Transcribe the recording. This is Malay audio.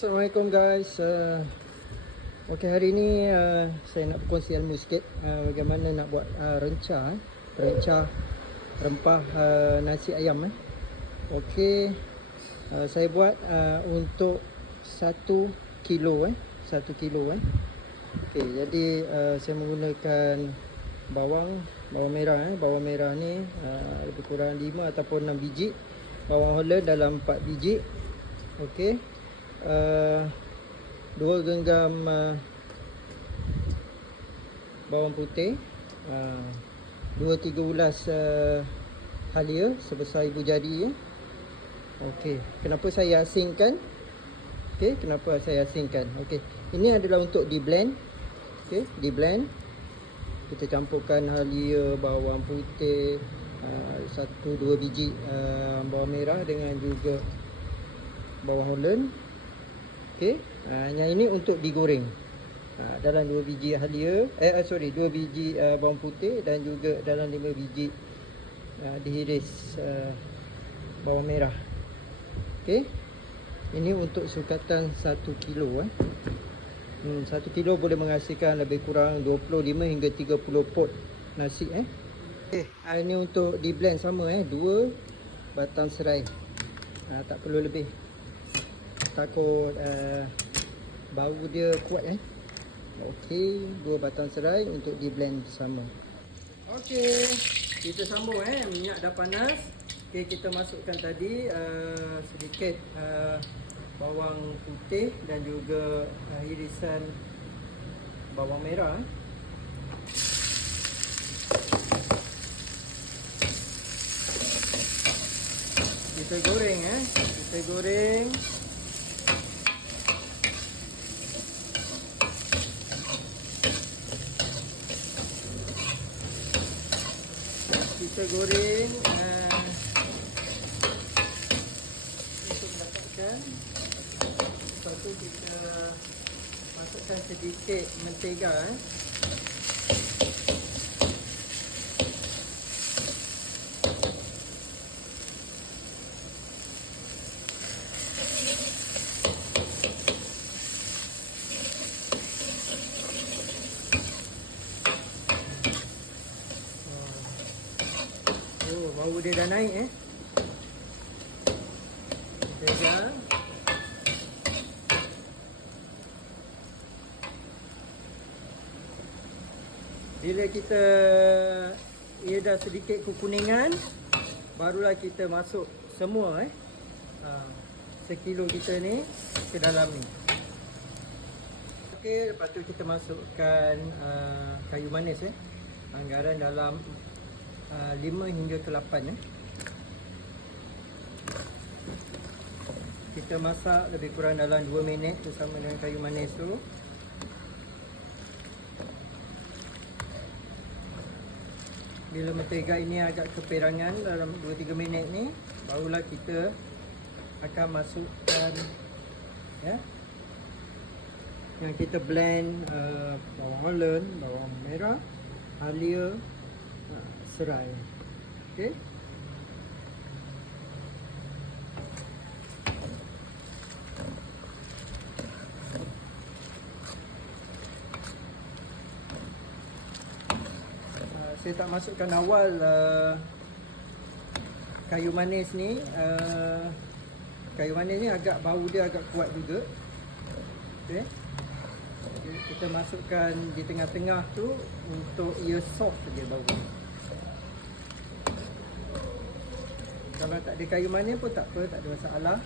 Assalamualaikum guys. Okey, hari ni saya nak berkongsi ilmu sikit bagaimana nak buat rencah rempah nasi ayam. Okey, saya buat untuk 1 kilo 1 kilo. Okey, jadi saya menggunakan bawang merah. Bawang merah ni lebih kurang 5 ataupun 6 biji. Bawang Holland dalam 4 biji. Okey. 2 genggam bawang putih, 2-3 ulas halia sebesar ibu jari. Okey, kenapa saya asingkan? Okey, ini adalah untuk di blend. Okey, di blend kita campurkan halia, bawang putih, 1-2 biji bawang merah dengan juga bawang Holland. Okey, yang ini untuk digoreng dalam 2 biji halia, 2 biji bawang putih dan juga dalam 5 biji dihiris bawang merah. Okey, ini untuk sukatan 1 kilo. 1 kilo boleh menghasilkan lebih kurang 25 hingga 30 pot nasi. Okey, ini untuk di blend sama 2 batang serai, tak perlu lebih, takut bau dia kuat. Okey, 2 batang serai untuk di blend bersama. Okey, kita sambung. Minyak dah panas. Okey, kita masukkan tadi sedikit bawang putih dan juga irisan bawang merah. Kita goreng. Kita goreng. Kita goreng untuk mendapatkan. Lepas tu kita masukkan sedikit mentega. Bau dia dah naik. Mentega. Bila ia dah sedikit kekuningan, barulah kita masuk semua 1 kilo kita ni ke dalam ni. Okey, lepas tu kita masukkan kayu manis. Anggaran dalam 5 hingga ke 8. Kita masak lebih kurang dalam 2 minit bersama dengan kayu manis tu. Bila mentega ini agak keperangan dalam 2-3 minit ni, barulah kita akan masukkan yang kita blend bawang Holland, bawang merah, halia, serai. Okey. Saya tak masukkan awal kayu manis ni. Kayu manis ni agak bau dia agak kuat juga. Okey. Kita masukkan di tengah-tengah tu untuk ia soft saja bau. Kalau tak ada kayu manis pun tak apa, tak ada masalah.